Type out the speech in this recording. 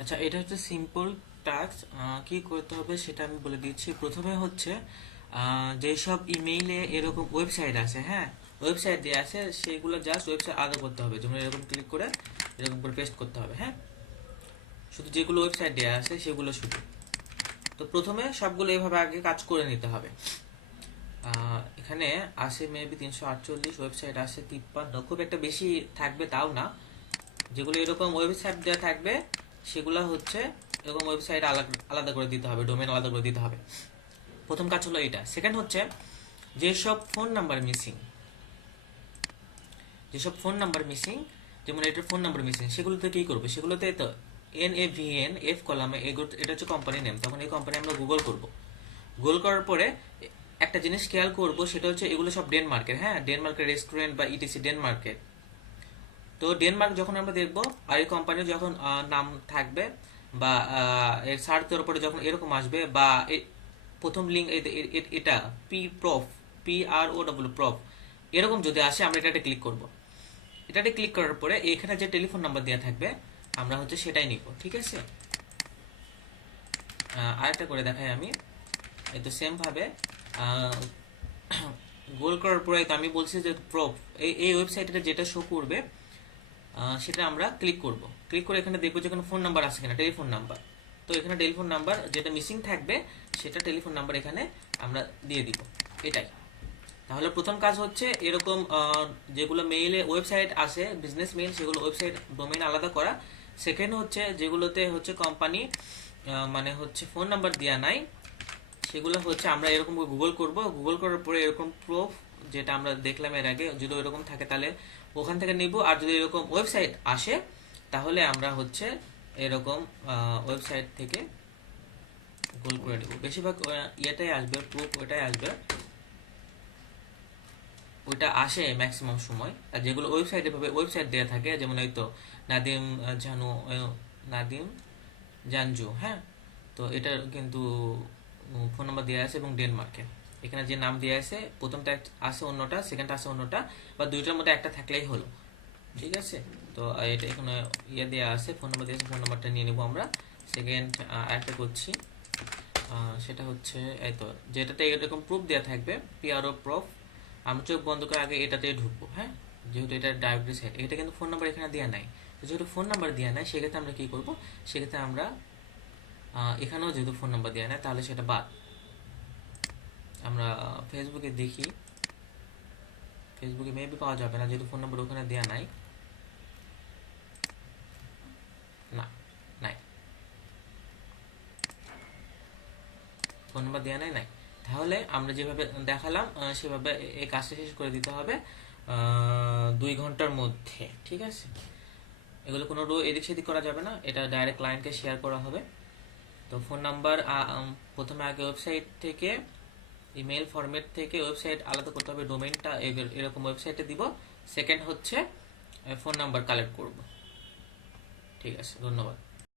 আচ্ছা, এটা হচ্ছে সিম্পল টাস্ক। কি করতে হবে সেটা আমি বলে দিচ্ছি। প্রথমে হচ্ছে যেসব ইমেইলে এরকম ওয়েবসাইট আছে, হ্যাঁ, ওয়েবসাইট দেওয়া আছে, সেগুলো জাস্ট ওয়েবসাইট আলাদা করতে হবে। যেমন এরকম ক্লিক করে এরকম করে পেস্ট করতে হবে, হ্যাঁ, শুধু যেগুলো ওয়েবসাইট দেওয়া আছে সেগুলো শুধু। তো প্রথমে সবগুলো এভাবে আগে কাজ করে নিতে হবে। এখানে আসে মেবি 348, ওয়েবসাইট আসে 53, খুব একটা বেশি থাকবে তাও না। যেগুলো এরকম ওয়েবসাইট দেওয়া থাকবে সেগুলো হচ্ছে এরকম ওয়েবসাইট আলাদা আলাদা করে দিতে হবে, ডোমেন আলাদা করে দিতে হবে। প্রথম কাজ হলো এটা। সেকেন্ড হচ্ছে যেসব ফোন নাম্বার মিসিং, যেসব ফোন নাম্বার মিসিং, যেমন এটার ফোন নাম্বার মিসিং, সেগুলোতে কি করবে? সেগুলোতে তো NAVN F কলামে, এটা হচ্ছে কোম্পানি নেম, তখন এই কোম্পানি আমরা গুগল করব। গুগল করার পরে একটা জিনিস খেয়াল করব, সেটা হচ্ছে এগুলো সব ডেনমার্কের, হ্যাঁ, ডেনমার্কের রেস্টুরেন্ট বা ইটিসি ডেনমার্কের। তো ডেনমার্ক যখন আমরা দেখব আর এই কোম্পানির যখন নাম থাকবে বা এর সার্চ দেওয়ার পরে যখন এরকম আসবে বা প্রথম লিঙ্ক এটা প্রফ, PROW প্রফ, এরকম যদি আসে আমরা এটাতে ক্লিক করব। এটাতে ক্লিক করার পরে এখানে যে টেলিফোন নাম্বার দেওয়া থাকবে আমরা হচ্ছে সেটাই নিব, ঠিক আছে। আরেকটা করে দেখাই আমি। এই তো সেম ভাবে গোল করার পরে তো আমি বলছি যে প্রফ, এই ওয়েবসাইটে যেটা শো করবে সেটা আমরা ক্লিক করব। ক্লিক করে এখানে দেখবো যে এখানে ফোন নাম্বার আছে কিনা, টেলিফোন নাম্বার। তো এখানে টেলিফোন নাম্বার যেটা মিসিং থাকবে সেটা টেলিফোন নাম্বার এখানে আমরা দিয়ে দিব, এটাই। তাহলে প্রথম কাজ হচ্ছে এরকম যেগুলো মেইলে ওয়েবসাইট আছে, বিজনেস মেইল, সেগুলো ওয়েবসাইট ডোমেইন আলাদা করা। সেকেন্ড হচ্ছে যেগুলোতে হচ্ছে কোম্পানি মানে হচ্ছে ফোন নাম্বার দেওয়া নাই, সেগুলো হচ্ছে আমরা এরকম গুগল করব। গুগল করার পরে এরকম প্রুফ, যেটা আমরা দেখলাম এর আগে, যদি এরকম থাকে তাহলে ওখান থেকে নিব। আর যদি এরকম ওয়েবসাইট আসে তাহলে আমরা হচ্ছে এরকম ওয়েবসাইট থেকে গুগল করে নেব। বেশিরভাগ ইয়েটাই আসবে, প্রুফ ওইটাই আসবে, ওইটা আসে ম্যাক্সিমাম সময়। আর যেগুলো ওয়েবসাইটে ভাবে ওয়েবসাইট দেওয়া থাকে, যেমন এই তো নাদিম জানু, নাদিম জানজু, হ্যাঁ, তো এটার কিন্তু ফোন নাম্বার দেওয়া আছে এবং ডেনমার্কে। এখানে যে নাম দেওয়া আছে, প্রথমটা আছে অন্যটা, সেকেন্ডটা আছে অন্যটা, বা দুইটার মধ্যে একটা থাকলেই হলো, ঠিক আছে। তো এটা এখানে ইয়ে দেওয়া আছে, ফোন নাম্বার দেওয়া আছে, ফোন নাম্বারটা নিয়ে নেবো আমরা। সেকেন্ড একটা করছি, সেটা হচ্ছে এই তো যেটাতে এরকম প্রুফ দেওয়া থাকবে, PRO প্রুফ। আমরা চোখ বন্ধ করে আগে এটাতে ঢুকবো, হ্যাঁ, যেহেতু এটা ডাইরেক্টলি সাইট, এটা কিন্তু ফোন নাম্বার এখানে দেওয়া নাই। তো যেহেতু ফোন নাম্বার দেওয়া নাই, সেক্ষেত্রে আমরা কি করব? সেক্ষেত্রে আমরা এখানেও যেহেতু ফোন নাম্বার দেওয়া নাই, তাহলে সেটা বাদ। আমরা ফেসবুকে দেখি, ফেসবুকে মেবি পাওয়া যাবে না, যেহেতু ফোন নাম্বার ওখানে দেওয়া নাই। না, নাই, ফোন নাম্বার দেওয়া নাই, নাই। তাহলে আমরা যেভাবে দেখালাম সেভাবে এই কাজটা শেষ করে দিতে হবে 2 ঘন্টার মধ্যে, ঠিক আছে। এগুলো কোনো এদিক সেদিক করা যাবে না, এটা ডাইরেক্ট ক্লায়েন্টকে শেয়ার করা হবে। তো ফোন নাম্বার প্রথমে আগে ওয়েবসাইট থেকে, ইমেল ফরম্যাট থেকে ওয়েবসাইট আলাদা করতে হবে, ডোমেইনটা এরকম ওয়েবসাইটে দিব। সেকেন্ড হচ্ছে ফোন নাম্বার কালেক্ট করব, ঠিক আছে। ধন্যবাদ।